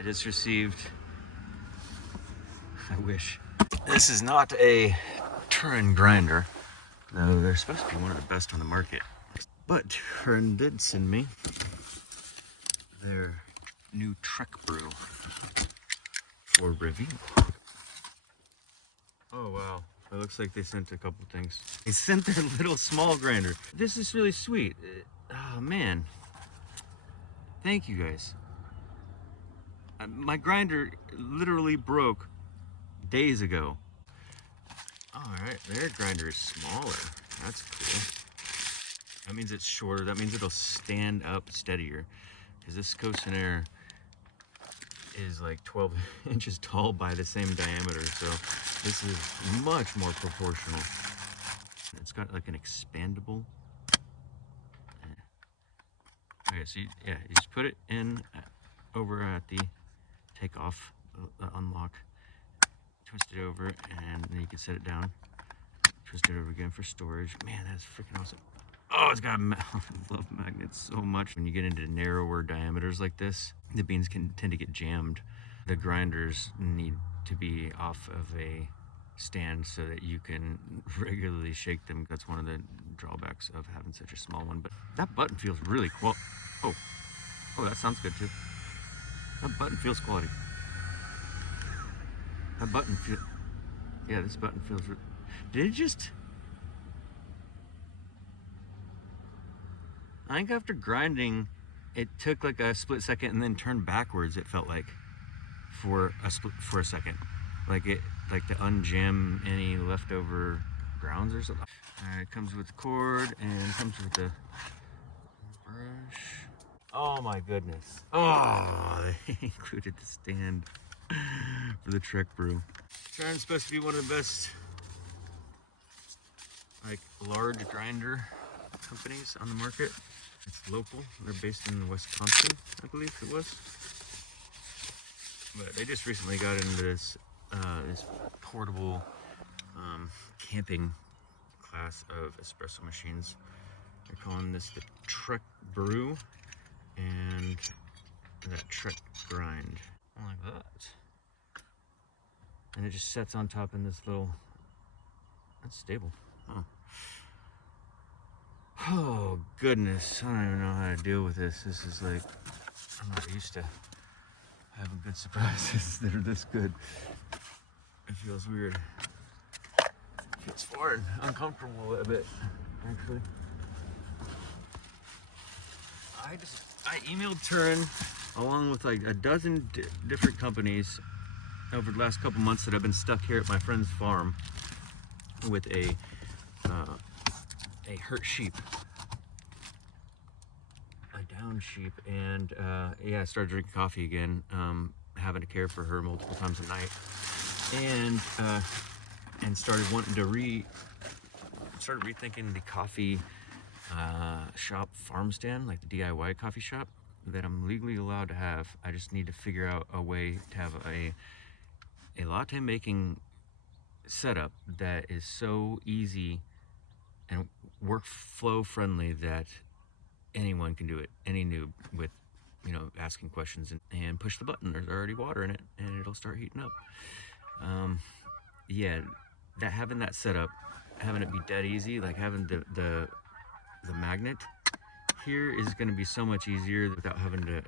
I just received, I wish. This is not a Turin grinder, though they're supposed to be one of the best on the market. But Turin did send me their new TrekBrew for review. Oh wow, it looks like they sent a couple things. They sent their little small grinder. This is really sweet. Oh man, thank you guys. My grinder literally broke days ago. All right, their grinder is smaller. That's cool. That means it's shorter. That means it'll stand up steadier. Because this Cuisinart is like 12 inches tall by the same diameter. So this is much more proportional. It's got like an expandable. Okay, so you just put it in over at the takeoff, unlock, twist it over, and then you can set it down. Twist it over again for storage. Man, that's freaking awesome. Oh, it's got, I love magnets so much. When you get into narrower diameters like this, the beans can tend to get jammed. The grinders need to be off of a stand so that you can regularly shake them. That's one of the drawbacks of having such a small one. But that button feels really cool. Oh, that sounds good too. That button feels quality. That button feels, yeah, this button feels, did it just, I think after grinding, it took like a split second and then turned backwards, it felt like, for a second. Like to unjam any leftover grounds or something. It comes with the cord and it comes with the brush. Oh my goodness. Oh, they included the stand for the TrekBrew. Turin's supposed to be one of the best like large grinder companies on the market. It's local. They're based in Wisconsin, I believe it was. But they just recently got into this this portable camping class of espresso machines. They're calling this the TrekBrew and that TrekGrind. Like that. And it just sets on top in this little, that's stable. Huh. Oh goodness, I don't even know how to deal with this. This is like, I'm not used to having good surprises that are this good. It feels weird. It feels foreign, uncomfortable a bit, actually. I emailed Turin along with like a dozen different companies over the last couple months that I've been stuck here at my friend's farm with a hurt sheep, a downed sheep, and yeah, I started drinking coffee again, having to care for her multiple times a night, and started wanting to started rethinking the coffee shop farm stand, like the DIY coffee shop that I'm legally allowed to have. I just need to figure out a way to have a latte making setup that is so easy and workflow friendly that anyone can do it, any noob, with asking questions and push the button. There's already water in it and it'll start heating up. Yeah, having that setup, having it be dead easy, like having the magnet here is going to be so much easier without having to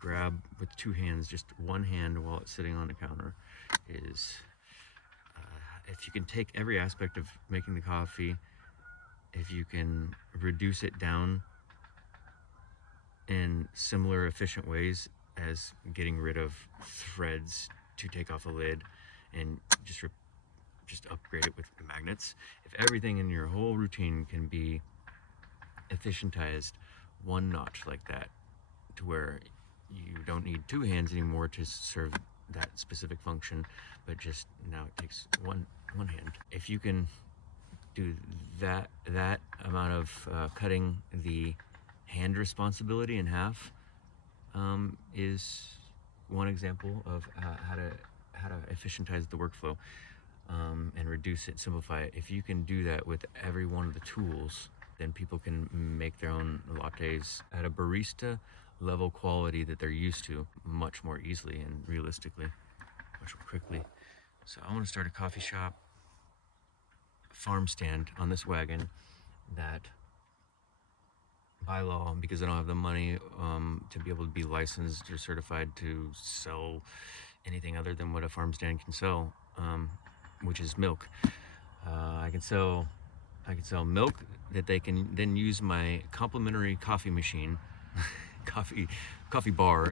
grab with two hands. Just one hand while it's sitting on the counter is, if you can take every aspect of making the coffee, if you can reduce it down in similar efficient ways as getting rid of threads to take off a lid and just upgrade it with magnets. If everything in your whole routine can be efficientized one notch like that, to where you don't need two hands anymore to serve that specific function, but just now it takes one hand. If you can do that amount of cutting the hand responsibility in half, is one example of how to efficientize the workflow, and reduce it, simplify it. If you can do that with every one of the tools, then people can make their own lattes at a barista level quality that they're used to much more easily and realistically, much more quickly. So I want to start a coffee shop farm stand on this wagon that, by law, because I don't have the money to be able to be licensed or certified to sell anything other than what a farm stand can sell, which is milk. I can sell milk that they can then use my complimentary coffee machine, coffee bar.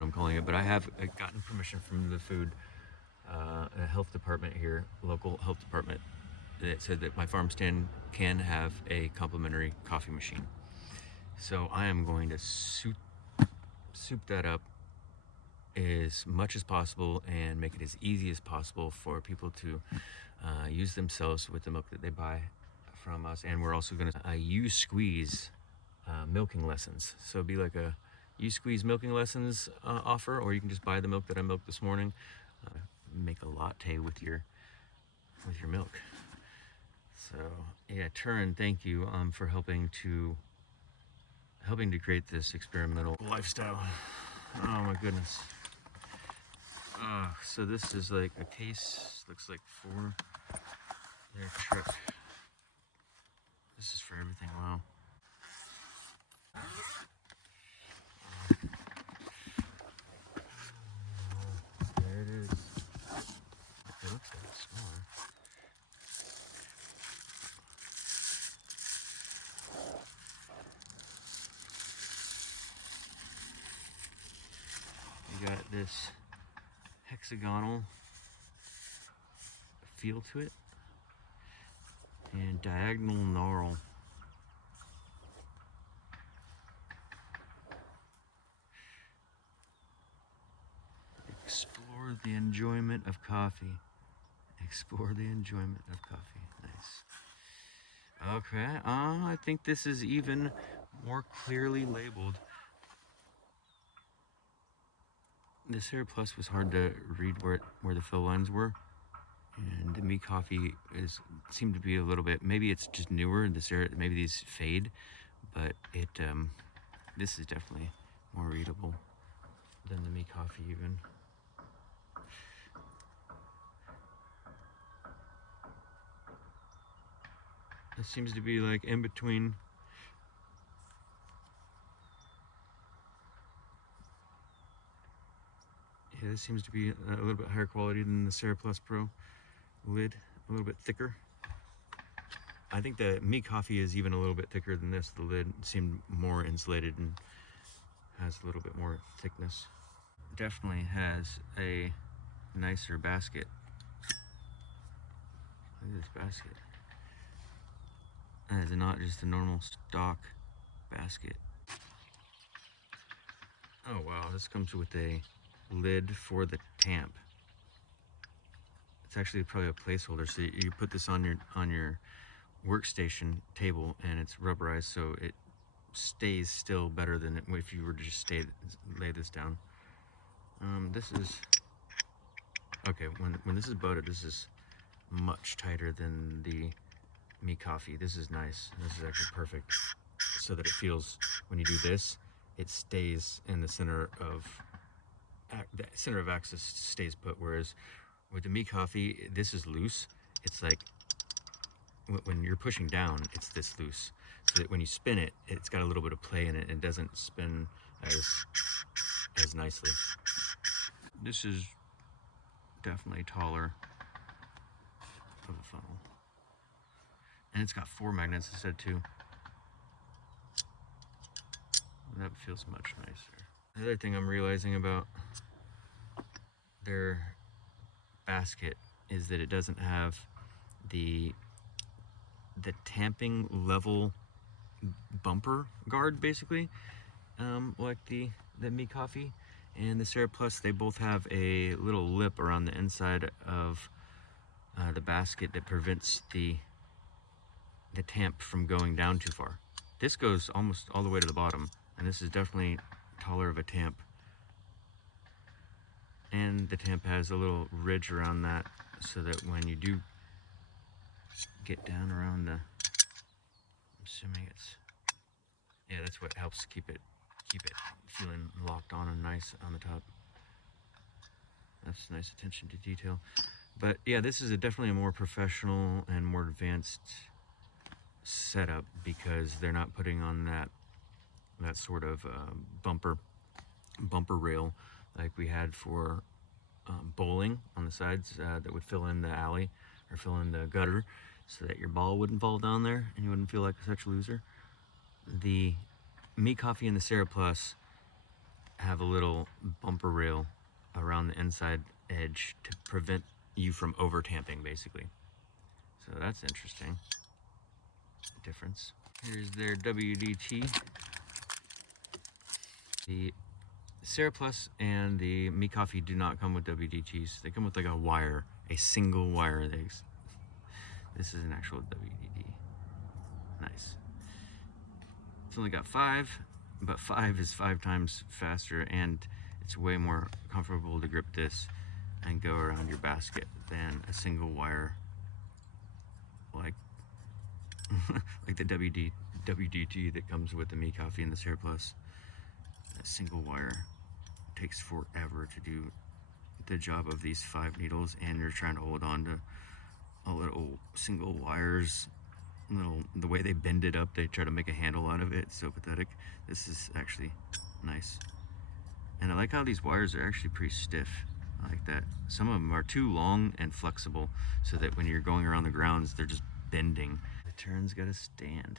I'm calling it, but I have gotten permission from the food health department here, local health department, that said that my farm stand can have a complimentary coffee machine. So I am going to soup that up as much as possible and make it as easy as possible for people to use themselves with the milk that they buy from us. And we're also going to use squeeze milking lessons. So it'd be like a use squeeze milking lessons offer, or you can just buy the milk that I milked this morning. Make a latte with your milk. So yeah, Turin, thank you for helping to create this experimental lifestyle. Oh my goodness. So this is like a case, looks like for their Trek. This is for everything. Wow. There it is. It looks like it's smaller. You got this hexagonal feel to it and diagonal knurl. Explore the enjoyment of coffee. Explore the enjoyment of coffee. Nice. Okay, I think this is even more clearly labeled. This here plus was hard to read where the fill lines were, and the Me Coffee seemed to be a little bit, maybe it's just newer, this area, maybe these fade, but it this is definitely more readable than the Me Coffee even. It seems to be like in between. Yeah, this seems to be a little bit higher quality than the Sarah Plus Pro lid, a little bit thicker. I think the Me Coffee is even a little bit thicker than this. The lid seemed more insulated and has a little bit more thickness. Definitely has a nicer basket. Look at this basket. That is not just a normal stock basket. Oh wow, this comes with a lid for the tamp. It's actually probably a placeholder, so you put this on your workstation table, and it's rubberized, so it stays still better than if you were to just lay this down. This is okay. When this is bowed, this is much tighter than the Me Coffee. This is nice. This is actually perfect, so that it feels, when you do this, it stays in the center of axis, stays put. Whereas with the Me Coffee, this is loose. It's like when you're pushing down, it's this loose, so that when you spin it, it's got a little bit of play in it, and it doesn't spin as nicely. This is definitely taller of a funnel, and it's got 4 magnets instead of 2. That feels much nicer. The other thing I'm realizing about their basket is that it doesn't have the tamping level bumper guard, basically. like the Me Coffee and the Sarah Plus. They both have a little lip around the inside of the basket that prevents the tamp from going down too far. This goes almost all the way to the bottom, and this is definitely taller of a tamp. And the tamp has a little ridge around that, so that when you do get down around the, I'm assuming it's, yeah, that's what helps keep it feeling locked on and nice on the top. That's nice attention to detail. But yeah, this is definitely a more professional and more advanced setup, because they're not putting on that sort of bumper rail like we had for bowling on the sides that would fill in the alley or fill in the gutter, so that your ball wouldn't fall down there and you wouldn't feel like such a loser. The Me Coffee and the Sarah Plus have a little bumper rail around the inside edge to prevent you from over tamping, basically. So that's interesting. Difference. Here's their WDT. The Sarah Plus and the Me Coffee do not come with WDTs. They come with like a wire, a single wire. This is an actual WDT. Nice. It's only got 5, but 5 is 5 times faster, and it's way more comfortable to grip this and go around your basket than a single wire like like the WDT that comes with the Me Coffee and the Sarah Plus. A single wire takes forever to do the job of these 5 needles, and you're trying to hold on to a little single wires. The way they bend it up, they try to make a handle out of it. It's so pathetic. This is actually nice. And I like how these wires are actually pretty stiff. I like that. Some of them are too long and flexible, so that when you're going around the grounds, they're just bending. The turn's got a stand.